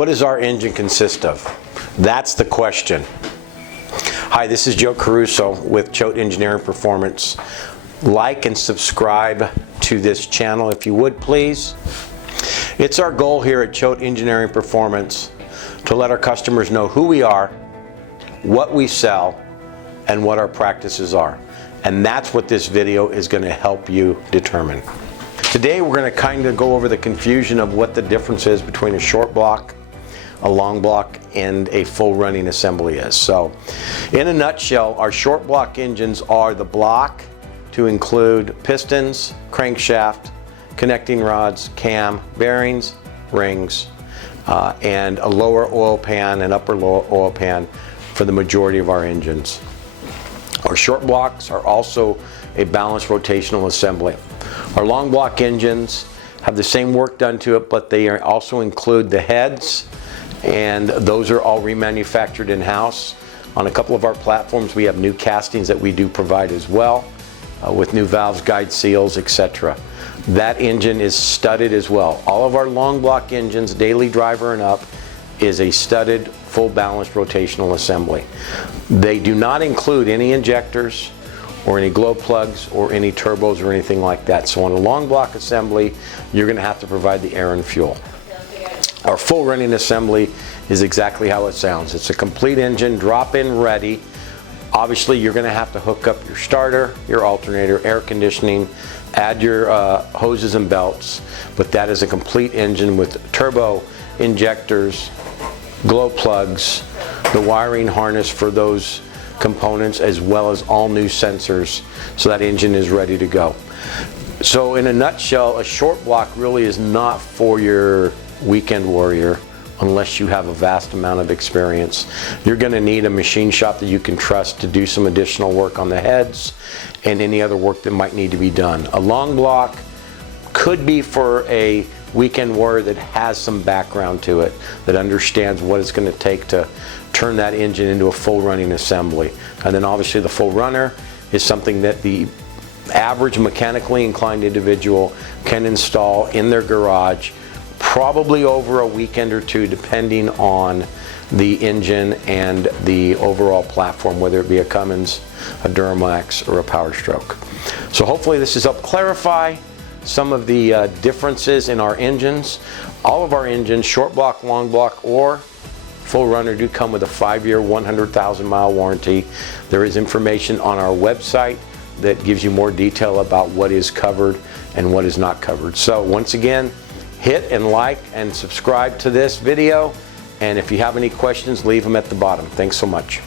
What does our engine consist of? That's the question. Hi, this is Joe Caruso with Choate Engineering Performance. Like and subscribe to this channel if you would, please. It's our goal here at Choate Engineering Performance to let our customers know who we are, what we sell, and what our practices are. And that's what this video is going to help you determine. Today we're going to kind of go over the confusion of what the difference is between a short block, a long block, and a full running assembly is. So in a nutshell, our short block engines are the block to include pistons, crankshaft, connecting rods, cam, bearings, rings, and a lower oil pan and upper oil pan for the majority of our engines. Our short blocks are also a balanced rotational assembly. Our long block engines have the same work done to it, but they also include the heads, and those are all remanufactured in-house. On a couple of our platforms we have new castings that we do provide as well, with new valves, guide seals, etc. That engine is studded as well. All of our long block engines, daily driver and up, is a studded full balanced rotational assembly. They do not include any injectors or any glow plugs or any turbos or anything like that. So on a long block assembly, you're going to have to provide the air and fuel. Our full running assembly is exactly how it sounds. It's a complete engine, drop-in ready. Obviously you're going to have to hook up your starter, your alternator, air conditioning, add your hoses and belts, but that is a complete engine with turbo, injectors, glow plugs, the wiring harness for those components, as well as all new sensors, so that engine is ready to go. So in a nutshell, a short block really is not for your weekend warrior unless you have a vast amount of experience. You're going to need a machine shop that you can trust to do some additional work on the heads and any other work that might need to be done. A long block could be for a weekend warrior that has some background to it, that understands what it's going to take to turn that engine into a full running assembly. And then obviously the full runner is something that the average mechanically inclined individual can install in their garage, probably over a weekend or two, depending on the engine and the overall platform, whether it be a Cummins, a Duramax, or a Power Stroke. So hopefully this has helped clarify some of the differences in our engines. All of our engines, short block, long block, or full runner, do come with a 5-year, 100,000-mile warranty. There is information on our website that gives you more detail about what is covered and what is not covered. So once again, hit and like and subscribe to this video, and if you have any questions, leave them at the bottom. Thanks so much.